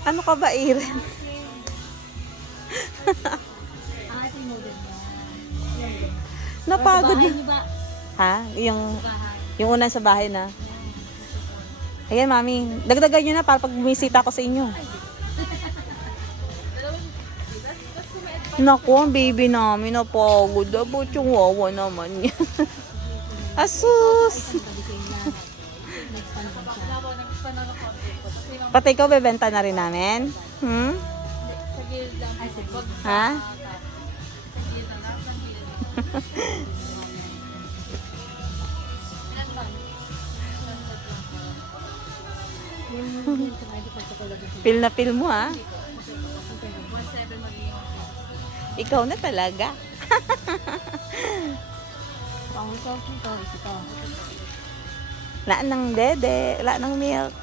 Ano ka ba, Iren? Ah, ito yung model niya. Napagod Bahay na. niyo ba? Ha? Bahay. Yung unang sa bahay na. Ayan, mami. Dagdagan nyo na para pag bumisita ko sa inyo. Naku, ang baby namin napagod. Abot yung wawa naman niya. Asus! Pati ikaw, bebenta na rin namin? Hmm? Sa gilid lang. Ay, sa gilid. Ha? Sa gilid na lang. Sa gilid. Ilan ba? Yung Feel na feel mo, ha? 1.7 magiging. Ikaw na talaga. Pang ito, ito. Wala ng dede, wala ng milk.